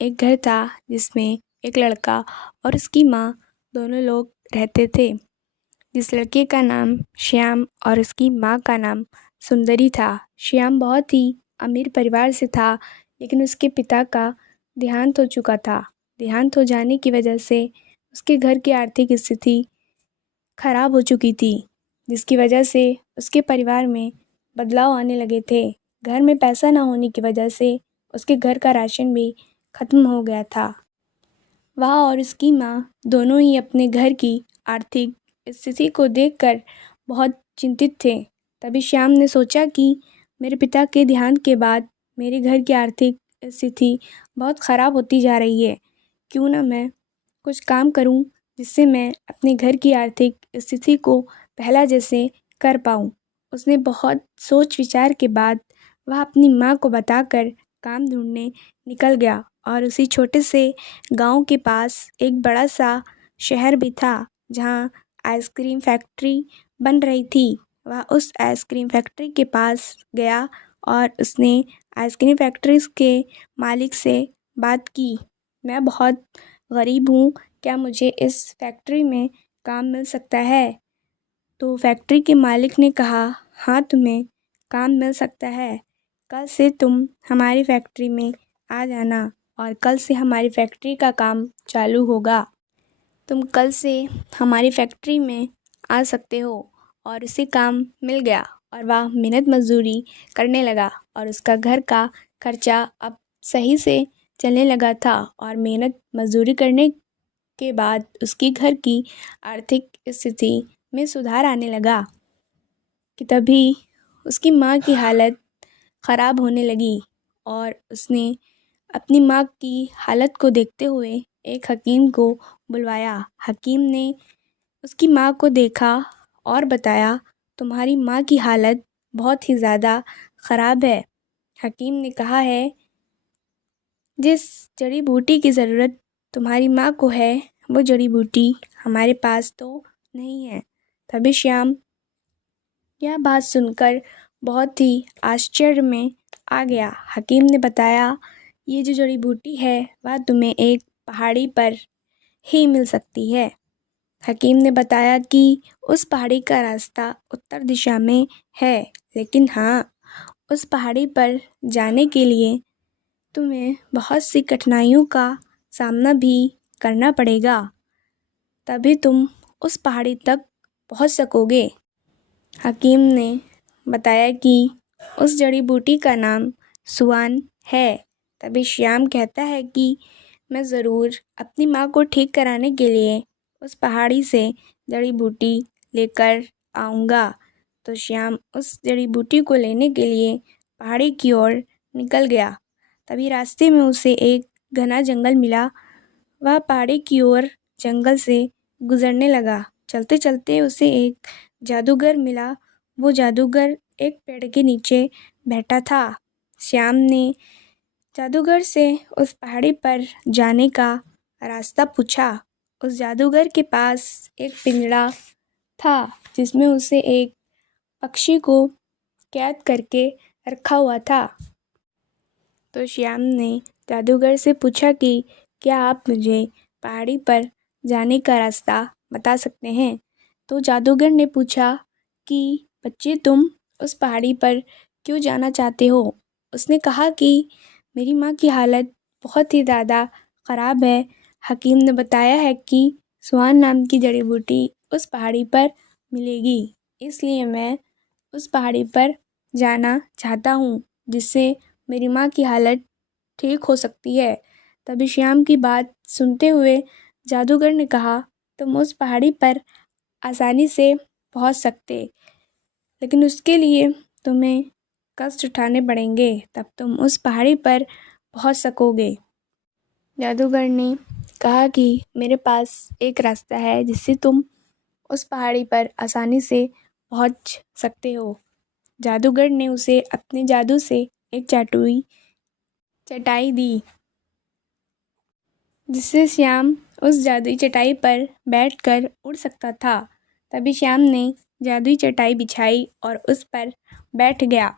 एक घर था जिसमें एक लड़का और उसकी माँ दोनों लोग रहते थे। जिस लड़के का नाम श्याम और उसकी माँ का नाम सुंदरी था। श्याम बहुत ही अमीर परिवार से था, लेकिन उसके पिता का देहांत हो चुका था। देहांत हो जाने की वजह से उसके घर की आर्थिक स्थिति खराब हो चुकी थी, जिसकी वजह से उसके परिवार में बदलाव आने लगे थे। घर में पैसा ना होने की वजह से उसके घर का राशन भी ख़त्म हो गया था। वह और उसकी माँ दोनों ही अपने घर की आर्थिक स्थिति को देखकर बहुत चिंतित थे। तभी श्याम ने सोचा कि मेरे पिता के देहांत के बाद मेरे घर की आर्थिक स्थिति बहुत ख़राब होती जा रही है। क्यों ना मैं कुछ काम करूं जिससे मैं अपने घर की आर्थिक स्थिति को पहला जैसे कर पाऊं। उसने बहुत सोच विचार के बाद वह अपनी माँ को बताकर काम ढूंढने निकल गया और उसी छोटे से गांव के पास एक बड़ा सा शहर भी था जहां आइसक्रीम फैक्ट्री बन रही थी। वह उस आइसक्रीम फैक्ट्री के पास गया और उसने आइसक्रीम फैक्ट्रीज के मालिक से बात की। मैं बहुत गरीब हूँ, क्या मुझे इस फैक्ट्री में काम मिल सकता है? तो फैक्ट्री के मालिक ने कहा, हाँ तुम्हें काम मिल सकता है। कल से तुम हमारी फैक्ट्री में आ जाना और कल से हमारी फैक्ट्री का काम चालू होगा। तुम कल से हमारी फैक्ट्री में आ सकते हो। और उसे काम मिल गया और वह मेहनत मजदूरी करने लगा और उसका घर का खर्चा अब सही से चलने लगा था। और मेहनत मजदूरी करने के बाद उसकी घर की आर्थिक स्थिति में सुधार आने लगा कि तभी उसकी माँ की हालत ख़राब होने लगी और उसने अपनी माँ की हालत को देखते हुए एक हकीम को बुलवाया। हकीम ने उसकी माँ को देखा और बताया, तुम्हारी माँ की हालत बहुत ही ज़्यादा ख़राब है। हकीम ने कहा है, जिस जड़ी बूटी की ज़रूरत तुम्हारी माँ को है वो जड़ी बूटी हमारे पास तो नहीं है। तभी श्याम यह बात सुनकर बहुत ही आश्चर्य में आ गया। हकीम ने बताया, ये जो जड़ी बूटी है वह तुम्हें एक पहाड़ी पर ही मिल सकती है। हकीम ने बताया कि उस पहाड़ी का रास्ता उत्तर दिशा में है, लेकिन हाँ, उस पहाड़ी पर जाने के लिए तुम्हें बहुत सी कठिनाइयों का सामना भी करना पड़ेगा, तभी तुम उस पहाड़ी तक पहुंच सकोगे। हकीम ने बताया कि उस जड़ी बूटी का नाम सुआन है। तभी श्याम कहता है कि मैं ज़रूर अपनी माँ को ठीक कराने के लिए उस पहाड़ी से जड़ी बूटी लेकर आऊँगा। तो श्याम उस जड़ी बूटी को लेने के लिए पहाड़ी की ओर निकल गया। तभी रास्ते में उसे एक घना जंगल मिला। वह पहाड़ी की ओर जंगल से गुजरने लगा। चलते चलते उसे एक जादूगर मिला। वो जादूगर एक पेड़ के नीचे बैठा था। श्याम ने जादूगर से उस पहाड़ी पर जाने का रास्ता पूछा। उस जादूगर के पास एक पिंजरा था जिसमें उसे एक पक्षी को कैद करके रखा हुआ था। तो श्याम ने जादूगर से पूछा कि क्या आप मुझे पहाड़ी पर जाने का रास्ता बता सकते हैं? तो जादूगर ने पूछा कि बच्चे, तुम उस पहाड़ी पर क्यों जाना चाहते हो? उसने कहा कि मेरी माँ की हालत बहुत ही ज़्यादा ख़राब है। हकीम ने बताया है कि सुआन नाम की जड़ी बूटी उस पहाड़ी पर मिलेगी, इसलिए मैं उस पहाड़ी पर जाना चाहता हूँ, जिससे मेरी माँ की हालत ठीक हो सकती है। तभी श्याम की बात सुनते हुए जादूगर ने कहा, तुम उस पहाड़ी पर आसानी से पहुँच सकते, लेकिन उसके लिए तुम्हें कष्ट उठाने पड़ेंगे, तब तुम उस पहाड़ी पर पहुँच सकोगे। जादूगर ने कहा कि मेरे पास एक रास्ता है जिससे तुम उस पहाड़ी पर आसानी से पहुँच सकते हो। जादूगर ने उसे अपने जादू से एक चटाई दी, जिससे श्याम उस जादुई चटाई पर बैठकर उड़ सकता था। तभी श्याम ने जादुई चटाई बिछाई और उस पर बैठ गया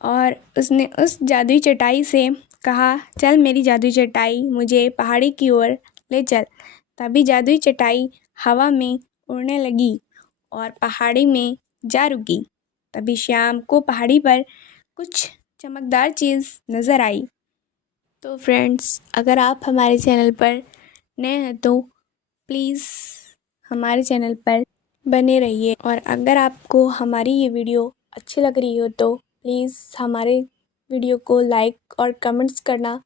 और उसने उस जादुई चटाई से कहा, चल मेरी जादुई चटाई मुझे पहाड़ी की ओर ले चल। तभी जादुई चटाई हवा में उड़ने लगी और पहाड़ी में जा रुकी। तभी श्याम को पहाड़ी पर कुछ चमकदार चीज़ नज़र आई। तो फ्रेंड्स, अगर आप हमारे चैनल पर नए हैं तो प्लीज़ हमारे चैनल पर बने रहिए, और अगर आपको हमारी ये वीडियो अच्छी लग रही हो तो प्लीज़ हमारे वीडियो को लाइक और कमेंट्स करना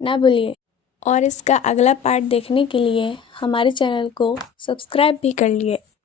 ना भूलिए, और इसका अगला पार्ट देखने के लिए हमारे चैनल को सब्सक्राइब भी कर लिए।